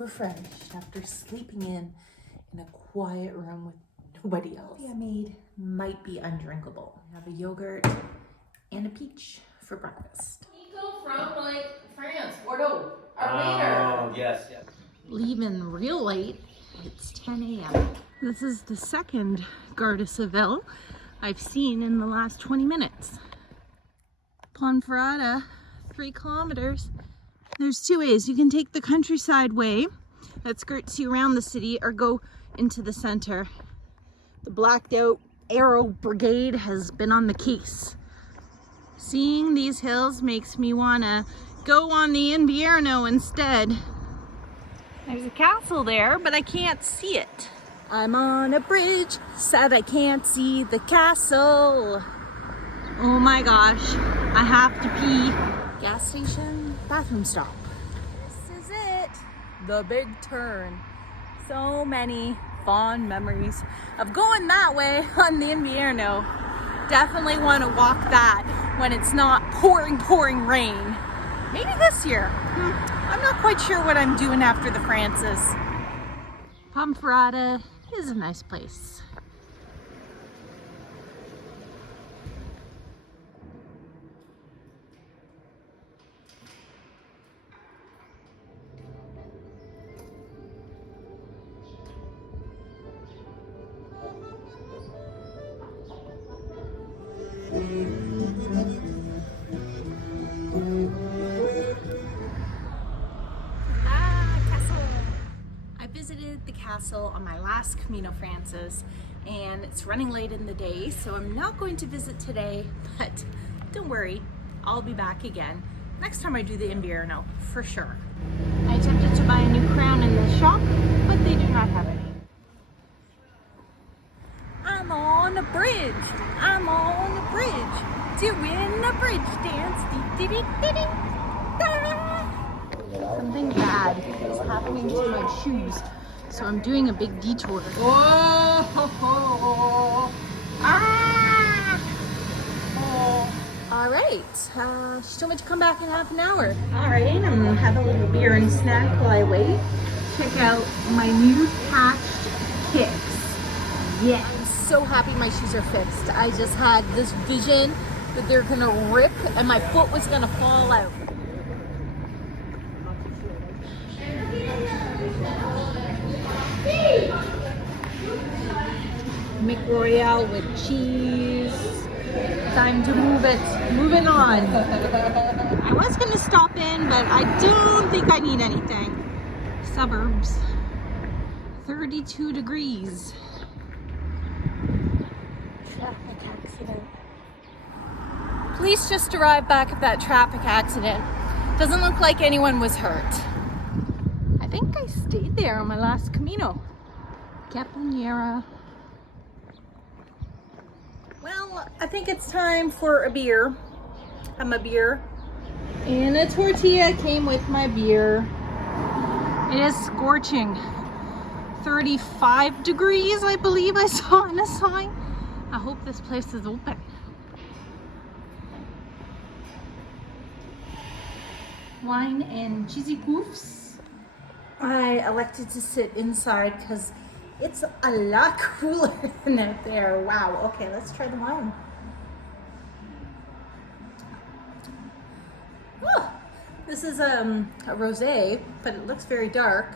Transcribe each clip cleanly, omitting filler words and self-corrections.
refreshed after sleeping in a quiet room with nobody else. The coffee I made might be undrinkable. I have a yogurt and a peach for breakfast. Nico from like France, Bordeaux, our waiter. Oh, yes. Leaving real late. It's 10 a.m. This is the second Gare de Seville I've seen in the last 20 minutes. Ponferrada, 3 kilometers. There's 2 ways. You can take the countryside way that skirts you around the city or go into the center. The blacked out Aero Brigade has been on the case. Seeing these hills makes me want to go on the Invierno instead. There's a castle there, but I can't see it. I'm on a bridge, sad I can't see the castle. Oh my gosh, I have to pee. Gas station, bathroom stop. This is it, the big turn. So many fond memories of going that way on the Invierno. Definitely want to walk that when it's not pouring rain. Maybe this year. I'm not quite sure what I'm doing after the Francis. Ponferrada is a nice place. Visited the castle on my last Camino Francis, and it's running late in the day, so I'm not going to visit today, but don't worry, I'll be back again next time I do the Invierno, for sure. I attempted to buy a new crown in the shop, but they do not have any. I'm on a bridge, I'm on a bridge, doing a bridge dance, dee-dee-dee-dee-dee. Something bad is happening to my shoes, so I'm doing a big detour. Oh, ho, ho. Ah! Oh. All right, she told me to come back in half an hour. All right, I'm gonna have a little beer and snack while I wait. Check out my new patched kicks. Yeah, I'm so happy my shoes are fixed. I just had this vision that they're gonna rip and my foot was gonna fall out. McRoyale with cheese. Time to move it. Moving on. I was gonna stop in, but I don't think I need anything. Suburbs. 32 degrees. Traffic accident. Police just arrived back at that traffic accident. Doesn't look like anyone was hurt. I think I stayed there on my last Camino. Camponaraya. Well, I think it's time for a beer. I'm a beer. And a tortilla came with my beer. It is scorching. 35 degrees, I believe I saw on a sign. I hope this place is open. Wine and cheesy poofs. I elected to sit inside because it's a lot cooler than out there. Wow. Okay, let's try the wine. Oh, this is a rosé, but it looks very dark.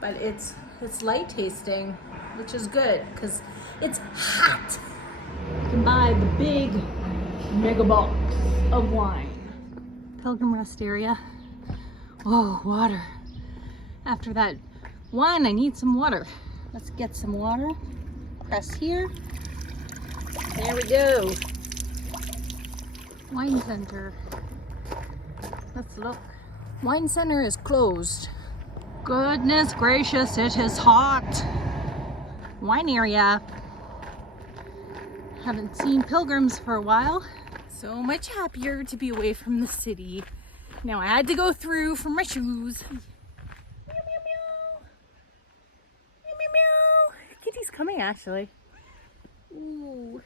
But it's light tasting, which is good because it's hot. You can buy the big mega box of wine. Pilgrim rest area. Oh, water. After that wine, I need some water. Let's get some water. Press here. There we go. Wine center. Let's look. Wine center is closed. Goodness gracious, it is hot. Wine area. Haven't seen pilgrims for a while. So much happier to be away from the city. Now I had to go through for my shoes. Kitty's coming, actually. Ooh.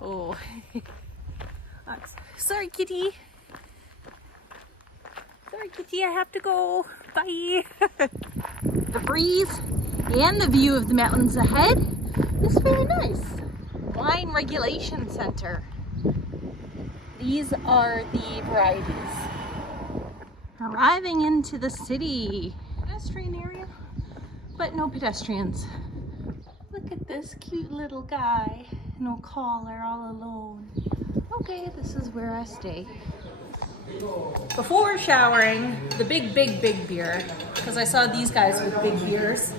Oh. Sorry, kitty. Sorry. Sorry, Kitty, I have to go. Bye. The breeze and the view of the mountains ahead is very nice. Wine Regulation Center. These are the varieties. Arriving into the city. Pedestrian area, but no pedestrians. Look at this cute little guy. No collar, all alone. Okay, this is where I stay. Before showering, the big beer, because I saw these guys with big beers,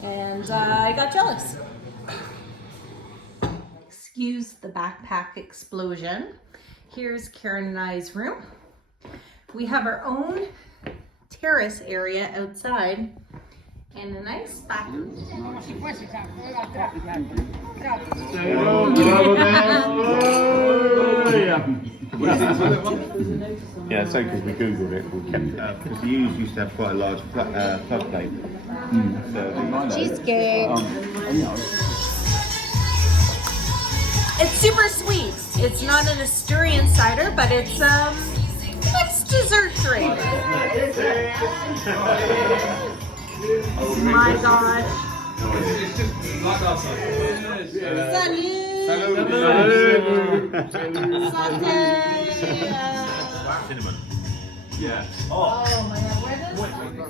and I got jealous. Excuse the backpack explosion. Here's Karen and I's room. We have our own terrace area outside and a nice bathroom. Yeah, so because we googled it, we kept it because the U's used to have quite a large floodplain. Cheesecake. It's super sweet. It's not an Asturian cider, but it's nice dessert drink. Oh my gosh. Cinnamon. Yeah. Oh my god, where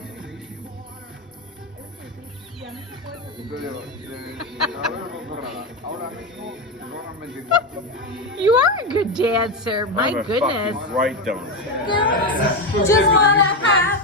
You are a good dancer, my goodness. Right, don't. Just wanna have